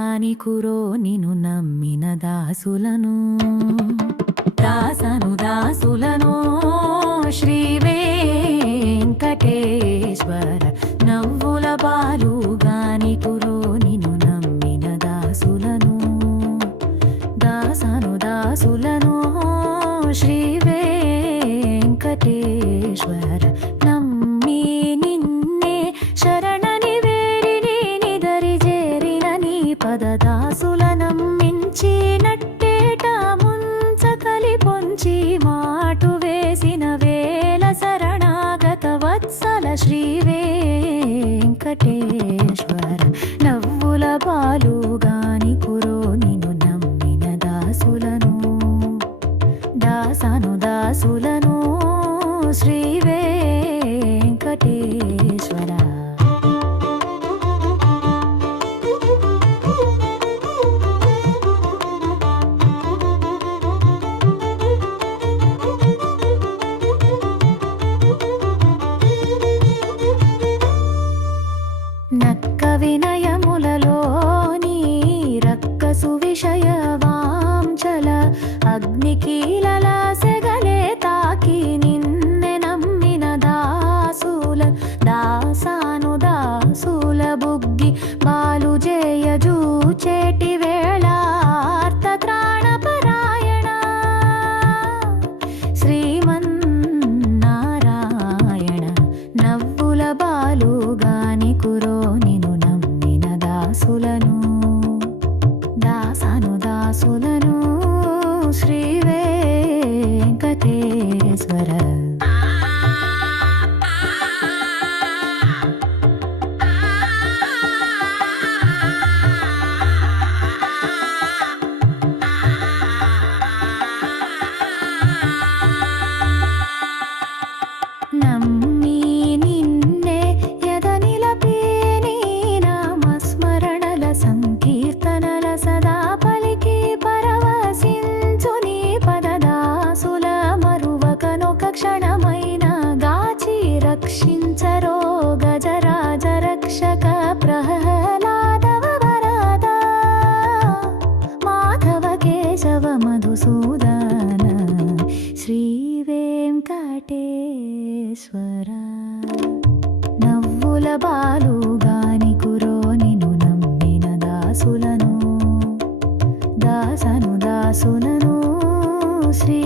గాని కురో నిను నమ్మిన దాసులను దాసను దాసులను శ్రీ వెంకటేశ్వర నవ్వుల బాలు గాని కురో నిను నమ్మిన దాసులను దాసను దాసులను శ్రీ వెంకటేశ్వర నమ్మి నిన్నే శరణని వేరిని నిదరి చేరిన నీ పదదాసుల నమ్మించి నట్టేట ముంచకలి పొంచి మాటు వేసిన వేల శరణాగత వత్సల శ్రీ వెంకటేశ్వర నవ్వుల బాలుగాని కురో నిను నమ్మిన దాసులను దాసను దాసులను శ్రీ వెంకటేశ్వర నక్క వినయములలోని రక్కసు విషయ వాంఛల అగ్నికీలల సెగలే తాకి నిన్నె నమ్మిన దాసుల దాసాను దాసుల బుగ్గి బాలు జేయజూ చేటి వేళార్త త్రాణపరాయణ శ్రీమన్నారాయణ నవ్వుల బాలుగాని కురో నిను నమ్మిన దాసులను దాసను దాసులను శ్రీ వెంకటేశ్వర నమ్మి నిన్నే ఎదనిలపే నీ నామస్మరణల సంకీర్తనల సదా పలికి పరవశించు నీ పదదాసుల మరువకనొక క్షణమైన గాచి రక్షించరో గజరాజ రక్షక ప్రహ్లాదవ వరద మాధవ కేశవ మధుసూదన శ్రీ వెంకటేశ్వర నవ్వుల బాలుగాని కురో నిను నమ్మిన దాసులను దాసను దాసులను శ్రీ